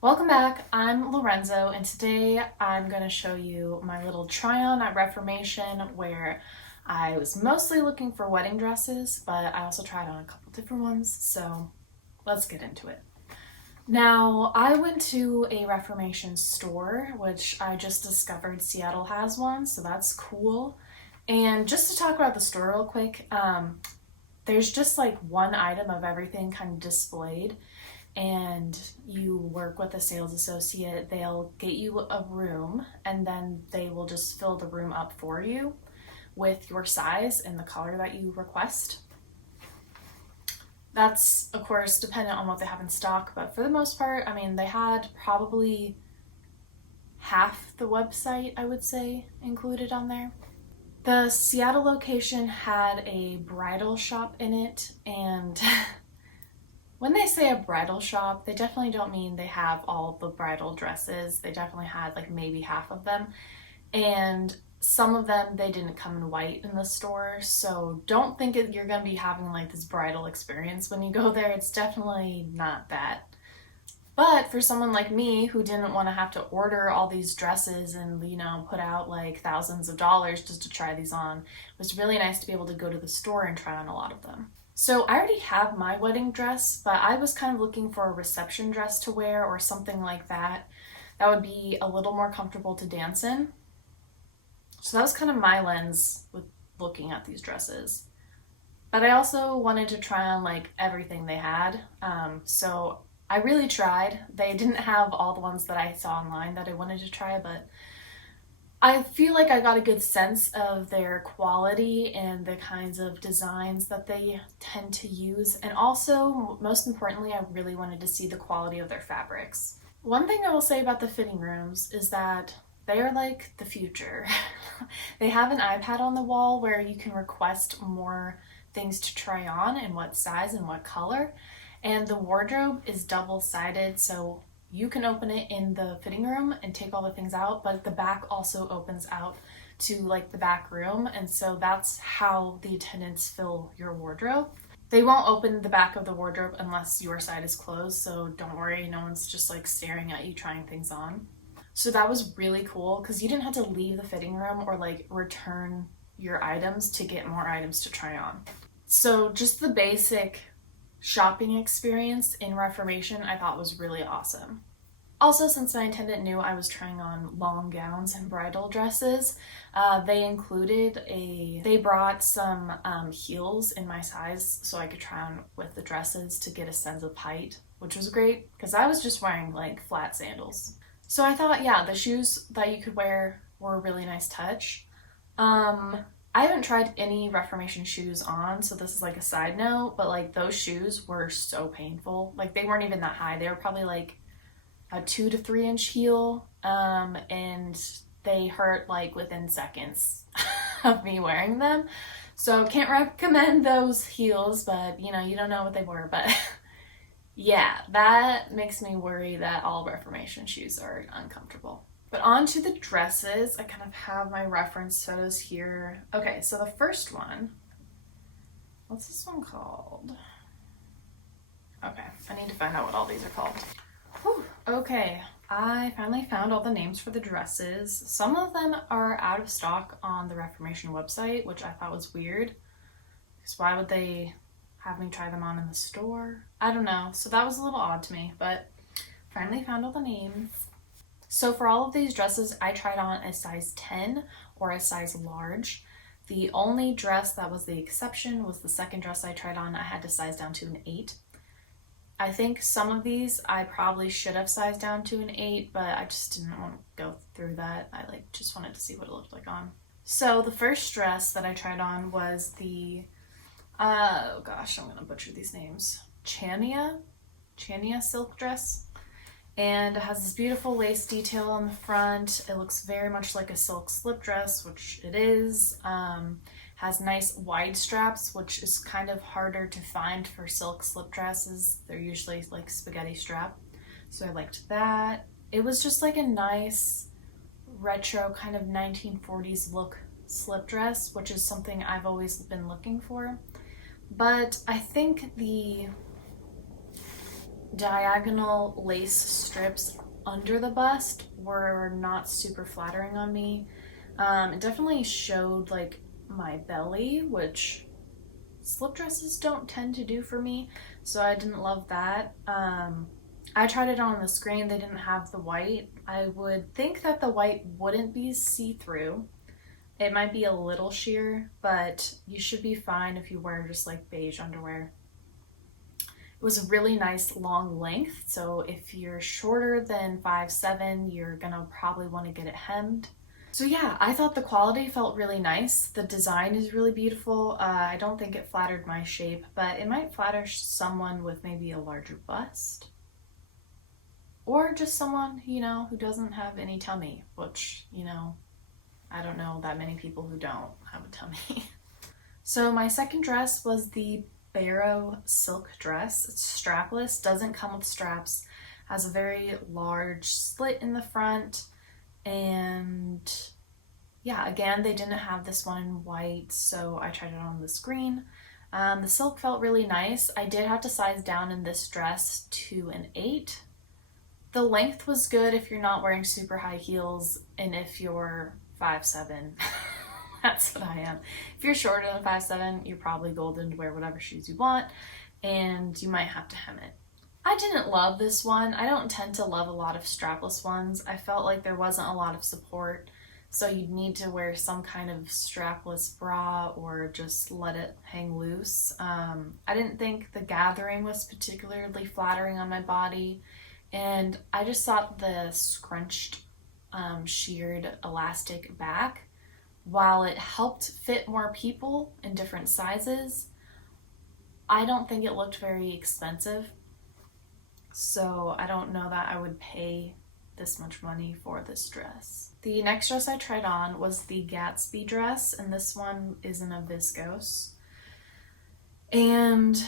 Welcome back, I'm Lorenzo, and today I'm going to show you my little try-on at Reformation where I was mostly looking for wedding dresses, but I also tried on a couple different ones, so let's get into it. Now, I went to a Reformation store, which I just discovered Seattle has one, so that's cool. And just to talk about the store real quick, there's just like one item of everything kind of displayed, and you work with a sales associate. They'll get you a room and then they will just fill the room up for you with your size and the color that you request. That's of course dependent on what they have in stock, but for the most part, I mean, they had probably half the website, I would say, included on there. The Seattle location had a bridal shop in it, and when they say a bridal shop, they definitely don't mean they have all the bridal dresses. They definitely had like maybe half of them. And some of them, they didn't come in white in the store. So don't think you're going to be having like this bridal experience when you go there. It's definitely not that. But for someone like me who didn't want to have to order all these dresses and, put out like thousands of dollars just to try these on, it was really nice to be able to go to the store and try on a lot of them. So I already have my wedding dress, but I was kind of looking for a reception dress to wear or something like that. That would be a little more comfortable to dance in. So that was kind of my lens with looking at these dresses. But I also wanted to try on like everything they had. So I really tried. They didn't have all the ones that I saw online that I wanted to try, but I feel like I got a good sense of their quality and the kinds of designs that they tend to use. And also, most importantly, I really wanted to see the quality of their fabrics. One thing I will say about the fitting rooms is that they are like the future. They have an iPad on the wall where you can request more things to try on and what size and what color. And the wardrobe is double-sided, so you can open it in the fitting room and take all the things out, but the back also opens out to like the back room, and so that's how the attendants fill your wardrobe. They won't open the back of the wardrobe unless your side is closed, so don't worry, no one's just like staring at you trying things on. So that was really cool because you didn't have to leave the fitting room or like return your items to get more items to try on. So just the basic shopping experience in Reformation I thought was really awesome. Also, since my attendant knew I was trying on long gowns and bridal dresses, they brought some heels in my size so I could try on with the dresses to get a sense of height, which was great because I was just wearing like flat sandals. So I thought, yeah, the shoes that you could wear were a really nice touch. I haven't tried any Reformation shoes on, so this is like a side note, but like those shoes were so painful. Like they weren't even that high. They were probably like a 2 to 3 inch heel, and they hurt like within seconds of me wearing them. So can't recommend those heels, but you don't know what they were, but yeah, that makes me worry that all Reformation shoes are uncomfortable. But on to the dresses. I kind of have my reference photos here. Okay, so the first one, what's this one called? Okay, I need to find out what all these are called. Whew. Okay, I finally found all the names for the dresses. Some of them are out of stock on the Reformation website, which I thought was weird. Because why would they have me try them on in the store? I don't know. So that was a little odd to me, but finally found all the names. So for all of these dresses, I tried on a size 10 or a size large. The only dress that was the exception was the second dress I tried on. I had to size down to an 8. I think some of these I probably should have sized down to an 8, but I just didn't want to go through that. I just wanted to see what it looked like on. So the first dress that I tried on was the, oh gosh, I'm going to butcher these names. Chania silk dress. And it has this beautiful lace detail on the front. It looks very much like a silk slip dress, which it is. Has nice wide straps, which is kind of harder to find for silk slip dresses. They're usually like spaghetti strap. So I liked that. It was just like a nice retro kind of 1940s look slip dress, which is something I've always been looking for. But I think the diagonal lace strips under the bust were not super flattering on me. It definitely showed like my belly, which slip dresses don't tend to do for me, so I didn't love that. I tried it on the screen. They didn't have the white. I would think that the white wouldn't be see-through. It might be a little sheer, but you should be fine if you wear just like beige underwear. It was a really nice long length, so if you're shorter than 5'7", you're gonna probably want to get it hemmed. So yeah, I thought the quality felt really nice. The design is really beautiful. I don't think it flattered my shape, but it might flatter someone with maybe a larger bust. Or just someone, you know, who doesn't have any tummy, which, you know, I don't know that many people who don't have a tummy. So my second dress was the Barrow silk dress. It's strapless, doesn't come with straps, has a very large slit in the front, and yeah, again, they didn't have this one in white, so I tried it on this green. The silk felt really nice. I did have to size down in this dress to an 8. The length was good if you're not wearing super high heels and if you're 5'7". That's what I am. If you're shorter than 5'7", you're probably golden to wear whatever shoes you want, and you might have to hem it. I didn't love this one. I don't tend to love a lot of strapless ones. I felt like there wasn't a lot of support, so you'd need to wear some kind of strapless bra or just let it hang loose. I didn't think the gathering was particularly flattering on my body, and I just thought the scrunched, sheared elastic back, while it helped fit more people in different sizes, I don't think it looked very expensive. So I don't know that I would pay this much money for this dress. The next dress I tried on was the Gatsby dress, and this one is in a viscose. And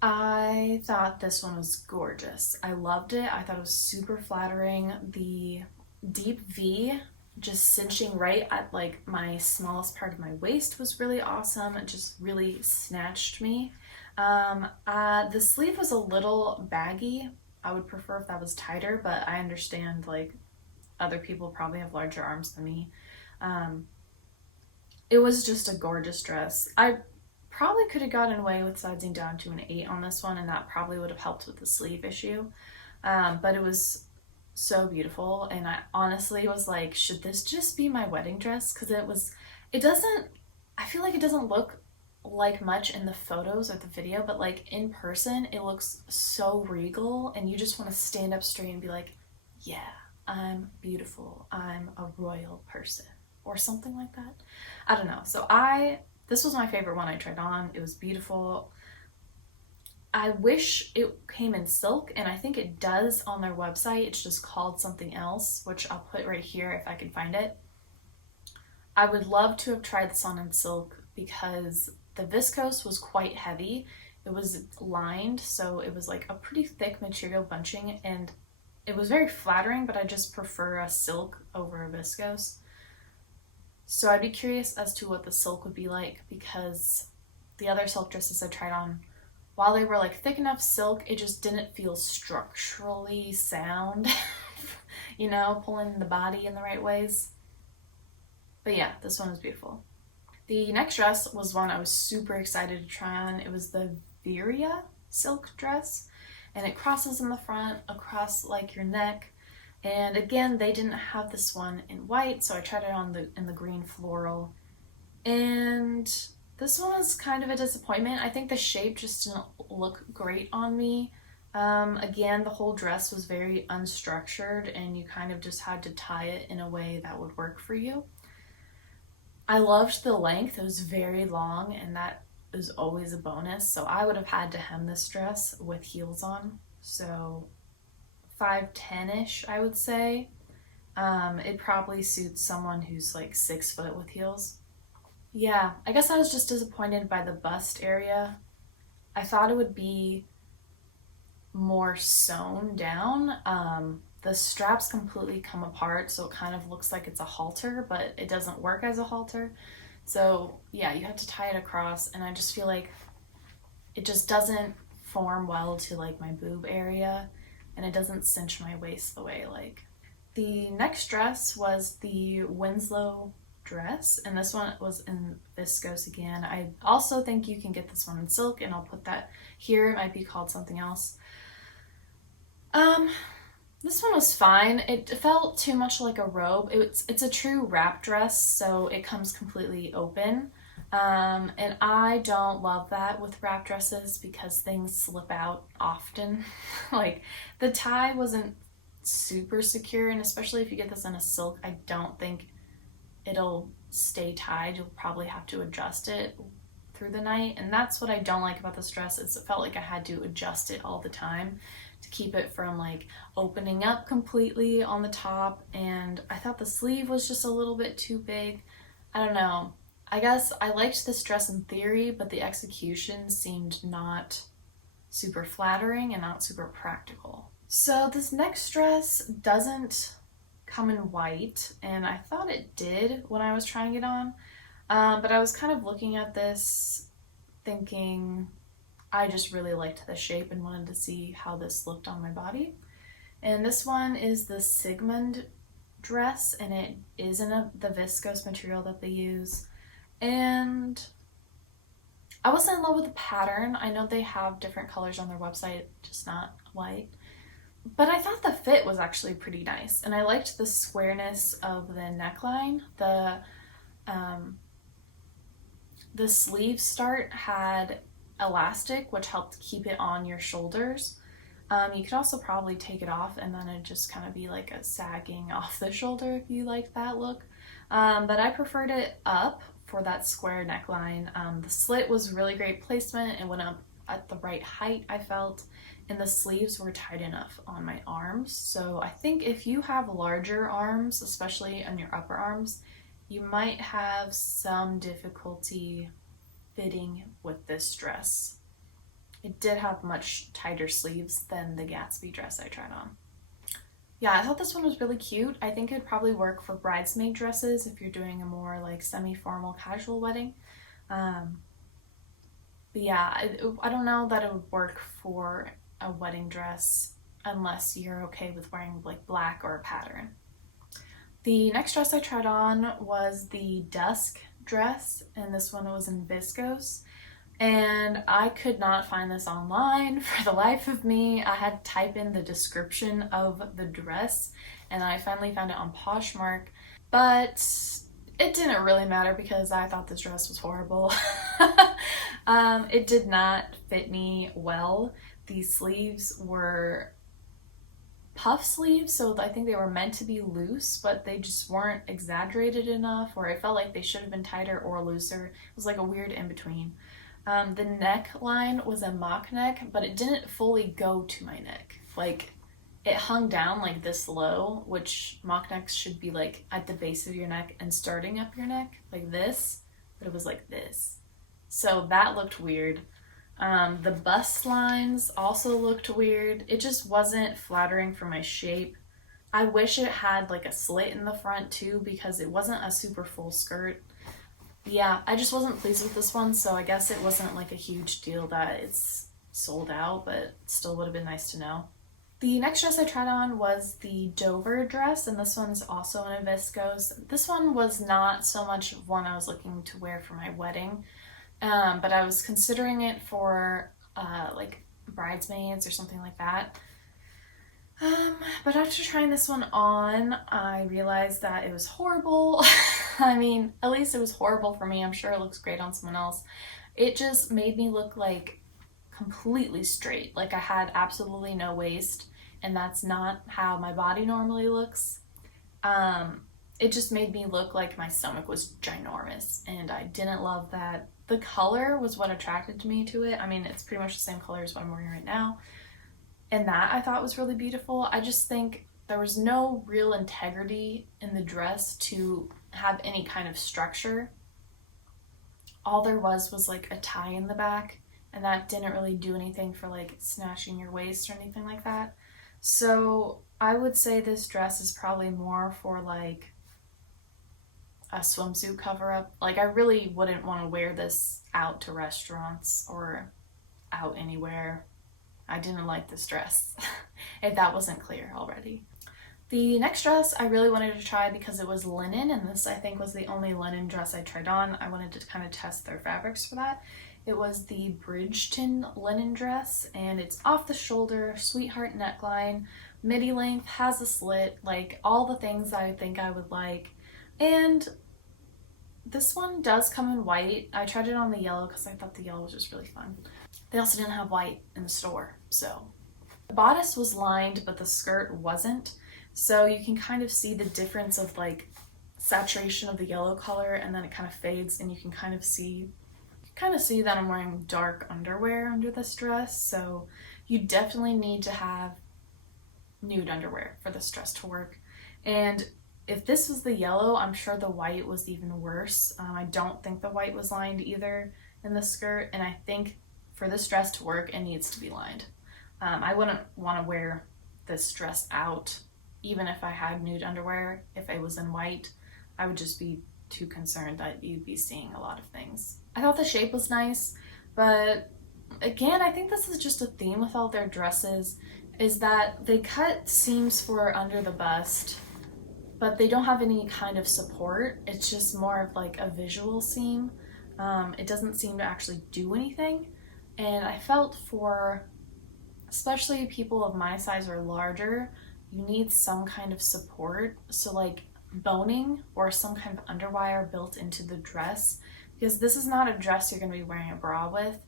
I thought this one was gorgeous. I loved it. I thought it was super flattering. The deep V just cinching right at like my smallest part of my waist was really awesome. It just really snatched me. The sleeve was a little baggy. I would prefer if that was tighter, but I understand like other people probably have larger arms than me. It was just a gorgeous dress. I probably could have gotten away with sizing down to an 8 on this one, and that probably would have helped with the sleeve issue. But it was so beautiful, and I honestly was like, should this just be my wedding dress? Because I feel like it doesn't look like much in the photos or the video, but like in person it looks so regal, and you just want to stand up straight and be like, yeah, I'm beautiful, I'm a royal person, or something like that. I don't know. So this was my favorite one I tried on. It was beautiful. I wish it came in silk, and I think it does on their website. It's just called something else, which I'll put right here if I can find it. I would love to have tried this on in silk because the viscose was quite heavy. It was lined, so it was like a pretty thick material bunching, and it was very flattering, but I just prefer a silk over a viscose. So I'd be curious as to what the silk would be like, because the other silk dresses I tried on, while they were like thick enough silk, it just didn't feel structurally sound, you know, pulling the body in the right ways. But yeah, this one was beautiful. The next dress was one I was super excited to try on. It was the Viria silk dress, and it crosses in the front across like your neck. And again, they didn't have this one in white, so I tried it on in the green floral. And this one was kind of a disappointment. I think the shape just didn't look great on me. Again, the whole dress was very unstructured, and you kind of just had to tie it in a way that would work for you. I loved the length. It was very long, and that is always a bonus. So I would have had to hem this dress with heels on. So 5'10"-ish, I would say. It probably suits someone who's like 6 foot with heels. Yeah, I guess I was just disappointed by the bust area. I thought it would be more sewn down. The straps completely come apart, so it kind of looks like it's a halter, but it doesn't work as a halter. So yeah, you have to tie it across, and I just feel like it just doesn't form well to like my boob area, and it doesn't cinch my waist the way I like. The next dress was the Winslow dress, and this one was in viscose again. I also think you can get this one in silk, and I'll put that here. It might be called something else. This one was fine. It felt too much like a robe. It's a true wrap dress, so it comes completely open. And I don't love that with wrap dresses because things slip out often. Like, the tie wasn't super secure, and especially if you get this in a silk, I don't think it'll stay tied. You'll probably have to adjust it through the night, and that's what I don't like about this dress, is it felt like I had to adjust it all the time to keep it from like opening up completely on the top, and I thought the sleeve was just a little bit too big. I don't know. I guess I liked this dress in theory, but the execution seemed not super flattering and not super practical. So this next dress doesn't come in white, and I thought it did when I was trying it on, but I was kind of looking at this thinking I just really liked the shape and wanted to see how this looked on my body. And this one is the Sigmund dress, and it is in the viscose material that they use. And I wasn't in love with the pattern. I know they have different colors on their website, just not white. But I thought the fit was actually pretty nice, and I liked the squareness of the neckline. The sleeve start had elastic, which helped keep it on your shoulders. You could also probably take it off and then it just kind of be like a sagging off the shoulder if you like that look. But I preferred it up for that square neckline. The slit was really great placement. It went up at the right height, I felt, and the sleeves were tight enough on my arms. So I think if you have larger arms, especially on your upper arms, you might have some difficulty fitting with this dress. It did have much tighter sleeves than the Gatsby dress I tried on. Yeah, I thought this one was really cute. I think it'd probably work for bridesmaid dresses if you're doing a more like semi-formal casual wedding. But yeah, I don't know that it would work for a wedding dress unless you're okay with wearing like black or a pattern. The next dress I tried on was the Dusk dress, and this one was in viscose, and I could not find this online for the life of me. I had to type in the description of the dress, and I finally found it on Poshmark, but it didn't really matter because I thought this dress was horrible. It did not fit me well. These sleeves were puff sleeves, so I think they were meant to be loose, but they just weren't exaggerated enough, or I felt like they should have been tighter or looser. It was like a weird in-between. The neckline was a mock neck, but it didn't fully go to my neck. Like, it hung down like this low, which mock necks should be like at the base of your neck and starting up your neck, like this, but it was like this. So that looked weird. The bust lines also looked weird. It just wasn't flattering for my shape. I wish it had like a slit in the front too, because it wasn't a super full skirt. Yeah, I just wasn't pleased with this one, so I guess it wasn't like a huge deal that it's sold out, but it still would have been nice to know. The next dress I tried on was the Dover dress, and this one's also in a viscose. This one was not so much one I was looking to wear for my wedding. But I was considering it for like bridesmaids or something like that. But after trying this one on, I realized that it was horrible. I mean, at least it was horrible for me. I'm sure it looks great on someone else. It just made me look like completely straight. Like I had absolutely no waist, and that's not how my body normally looks. It just made me look like my stomach was ginormous, and I didn't love that. The color was what attracted me to it. I mean, it's pretty much the same color as what I'm wearing right now. And that I thought was really beautiful. I just think there was no real integrity in the dress to have any kind of structure. All there was like a tie in the back, and that didn't really do anything for like snatching your waist or anything like that. So I would say this dress is probably more for like a swimsuit cover-up. Like I really wouldn't want to wear this out to restaurants or out anywhere I didn't like this dress, if that wasn't clear already. The next dress I really wanted to try because it was linen, and this I think was the only linen dress I tried on. I wanted to kind of test their fabrics for that. It was the Bridgeton linen dress, and it's off the shoulder, sweetheart neckline, midi length, has a slit, like all the things I think I would like. And this one does come in white. I tried it on the yellow because I thought the yellow was just really fun. They also didn't have white in the store, so. The bodice was lined, but the skirt wasn't. So you can kind of see the difference of like saturation of the yellow color, and then it kind of fades, and you can kind of see that I'm wearing dark underwear under this dress. So you definitely need to have nude underwear for this dress to work. And if this was the yellow, I'm sure the white was even worse. I don't think the white was lined either in the skirt, and I think for this dress to work, it needs to be lined. I wouldn't want to wear this dress out, even if I had nude underwear. If it was in white, I would just be too concerned that you'd be seeing a lot of things. I thought the shape was nice, but again, I think this is just a theme with all their dresses, is that they cut seams for under the bust, but they don't have any kind of support. It's just more of like a visual seam. It doesn't seem to actually do anything. And I felt for, especially people of my size or larger, you need some kind of support. So like boning or some kind of underwire built into the dress, because this is not a dress you're going to be wearing a bra with.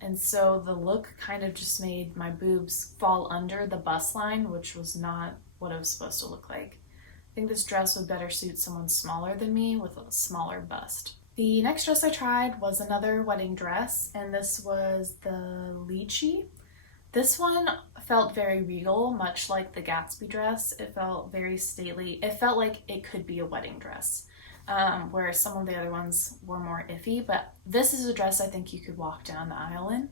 And so the look kind of just made my boobs fall under the bust line, which was not what it was supposed to look like. I think this dress would better suit someone smaller than me with a smaller bust. The next dress I tried was another wedding dress, and this was the Lychee. This one felt very regal, much like the Gatsby dress. It felt very stately. It felt like it could be a wedding dress, whereas some of the other ones were more iffy, but this is a dress I think you could walk down the aisle in.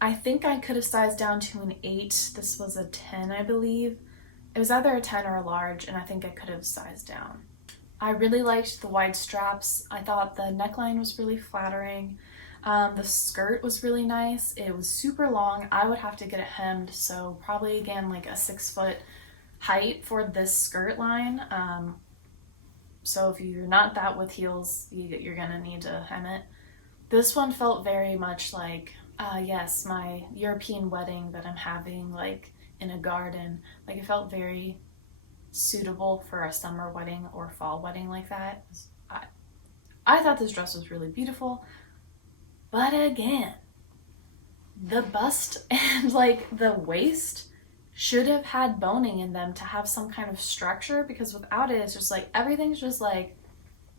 I think I could have sized down to an 8. This was a 10, I believe. It was either a 10 or a large, and I think I could have sized down. I really liked the wide straps. I thought the neckline was really flattering. The skirt was really nice. It was super long. I would have to get it hemmed, so probably again like a 6-foot height for this skirt line. So if you're not that with heels, you're gonna need to hem it. This one felt very much like, yes, my European wedding that I'm having like in a garden. Like it felt very suitable for a summer wedding or fall wedding like that. I thought this dress was really beautiful, but again, the bust and like the waist should have had boning in them to have some kind of structure, because without it, it's just like everything's just like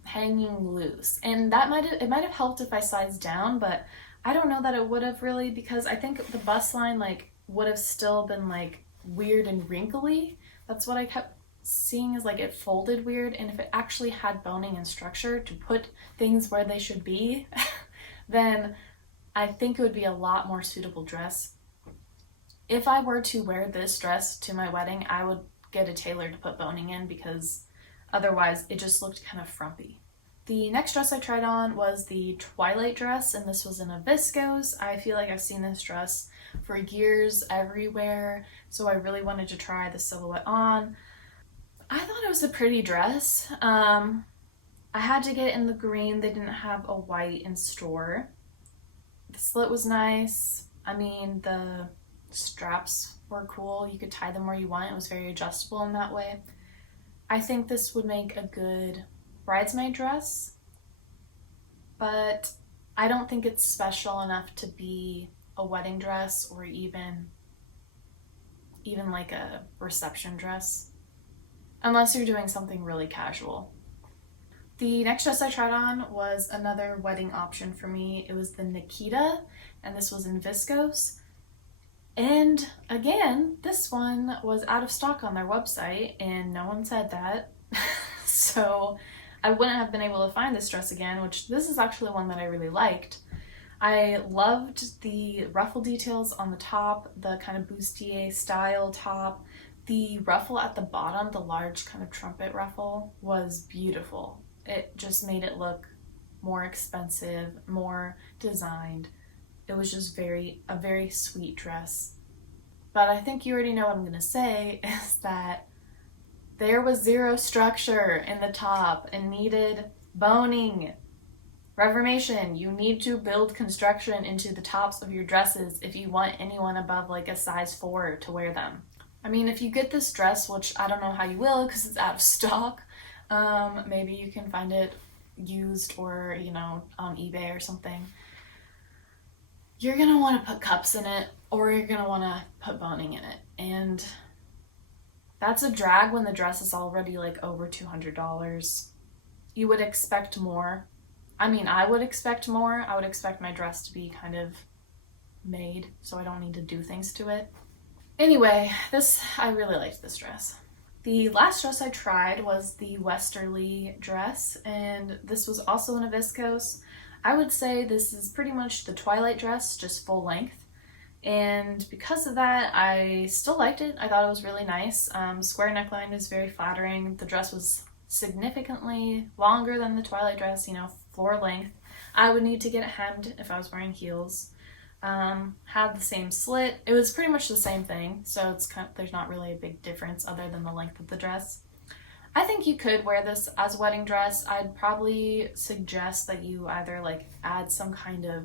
hanging loose. And that might have helped if I sized down, but I don't know that it would have really, because I think the bust line like would have still been like weird and wrinkly. That's what I kept seeing, is like it folded weird. And if it actually had boning and structure to put things where they should be, then I think it would be a lot more suitable dress. If I were to wear this dress to my wedding, I would get a tailor to put boning in, because otherwise it just looked kind of frumpy. The next dress I tried on was the Twilight dress, and this was in a viscose. I feel like I've seen this dress for years everywhere, so I really wanted to try the silhouette on. I thought it was a pretty dress. I had to get it in the green. They didn't have a white in store. The slit was nice. I mean, the straps were cool. You could tie them where you want. It was very adjustable in that way. I think this would make a good bridesmaid dress, but I don't think it's special enough to be a wedding dress or even like a reception dress, unless you're doing something really casual. The next dress I tried on was another wedding option for me. It was the Nikita, and this was in viscose. And again, this one was out of stock on their website, and no one said that. So I wouldn't have been able to find this dress again, which this is actually one that I really liked. I loved the ruffle details on the top, the kind of bustier style top. The ruffle at the bottom, the large kind of trumpet ruffle, was beautiful. It just made it look more expensive, more designed. It was just a very sweet dress. But I think you already know what I'm going to say is that there was zero structure in the top and needed boning. Reformation, you need to build construction into the tops of your dresses if you want anyone above like a size 4 to wear them. I mean, if you get this dress, which I don't know how you will because it's out of stock, maybe you can find it used or, on eBay or something. You're going to want to put cups in it or you're going to want to put boning in it. And that's a drag when the dress is already like over $200. You would expect more. I mean, I would expect more. I would expect my dress to be kind of made so I don't need to do things to it. Anyway, I really liked this dress. The last dress I tried was the Westerly dress, and this was also in a viscose. I would say this is pretty much the Twilight dress, just full length. And because of that, I still liked it. I thought it was really nice. Square neckline is very flattering. The dress was significantly longer than the Twilight dress, floor length. I would need to get it hemmed if I was wearing heels. Had the same slit. It was pretty much the same thing, so there's not really a big difference other than the length of the dress. I think you could wear this as a wedding dress. I'd probably suggest that you either add some kind of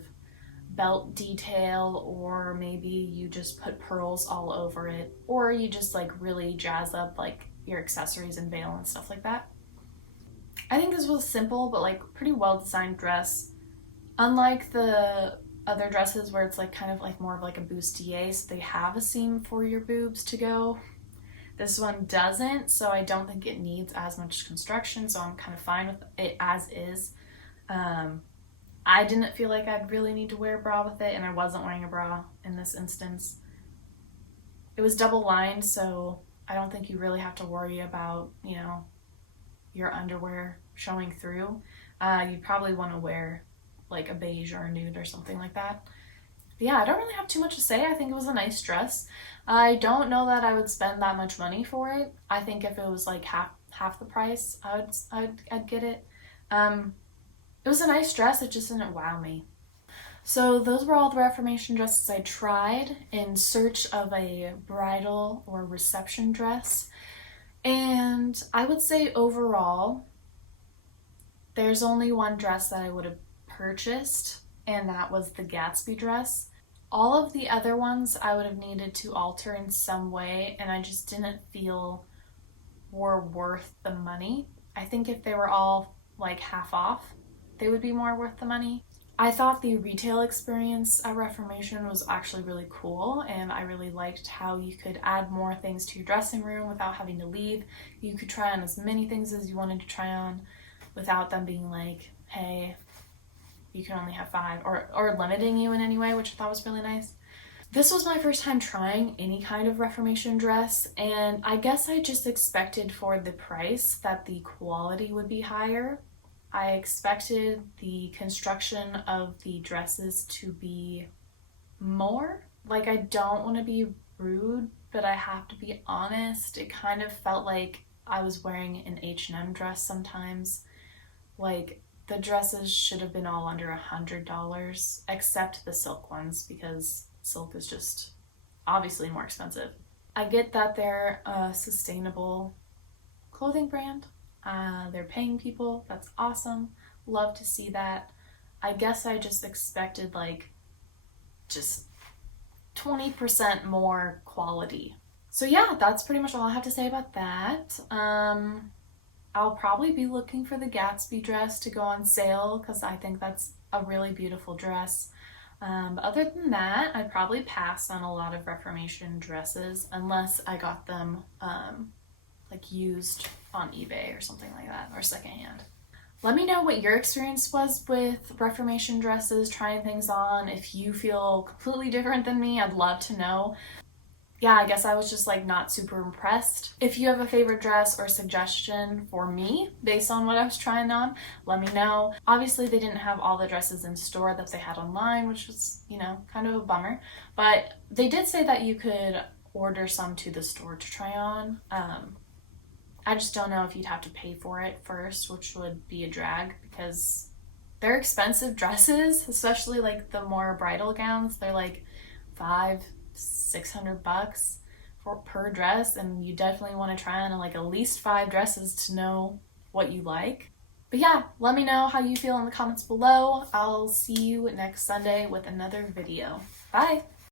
belt detail, or maybe you just put pearls all over it, or you just really jazz up your accessories and veil and stuff like that. I think this was simple but pretty well designed dress. Unlike the other dresses where it's more of a bustier, so they have a seam for your boobs to go. This one doesn't, so I don't think it needs as much construction, so I'm kind of fine with it as is. I didn't feel like I'd really need to wear a bra with it, and I wasn't wearing a bra in this instance. It was double lined, so I don't think you really have to worry about, your underwear showing through. You'd probably want to wear a beige or a nude or something like that. But yeah, I don't really have too much to say. I think it was a nice dress. I don't know that I would spend that much money for it. I think if it was half the price, I'd get it. It was a nice dress, it just didn't wow me. So those were all the Reformation dresses I tried in search of a bridal or reception dress. And I would say overall, there's only one dress that I would have purchased, and that was the Gatsby dress. All of the other ones I would have needed to alter in some way, and I just didn't feel were worth the money. I think if they were all half off, they would be more worth the money. I thought the retail experience at Reformation was actually really cool, and I really liked how you could add more things to your dressing room without having to leave. You could try on as many things as you wanted to try on without them being hey, you can only have 5, or limiting you in any way, which I thought was really nice. This was my first time trying any kind of Reformation dress, and I guess I just expected for the price that the quality would be higher. I expected the construction of the dresses to be more. I don't want to be rude, but I have to be honest. It kind of felt like I was wearing an H&M dress sometimes. The dresses should have been all under $100, except the silk ones, because silk is just obviously more expensive. I get that they're a sustainable clothing brand. They're paying people. That's awesome. Love to see that. I guess I just expected just 20% more quality. So yeah, that's pretty much all I have to say about that. I'll probably be looking for the Gatsby dress to go on sale because I think that's a really beautiful dress. But other than that, I'd probably pass on a lot of Reformation dresses unless I got them used on eBay or something like that, or secondhand. Let me know what your experience was with Reformation dresses, trying things on. If you feel completely different than me, I'd love to know. Yeah, I guess I was just not super impressed. If you have a favorite dress or suggestion for me based on what I was trying on, let me know. Obviously, they didn't have all the dresses in store that they had online, which was, kind of a bummer. But they did say that you could order some to the store to try on. I just don't know if you'd have to pay for it first, which would be a drag because they're expensive dresses, especially like the more bridal gowns. They're like $500-600 per dress, and you definitely want to try on like at least 5 dresses to know what you like. But yeah, let me know how you feel in the comments below. I'll see you next Sunday with another video. Bye!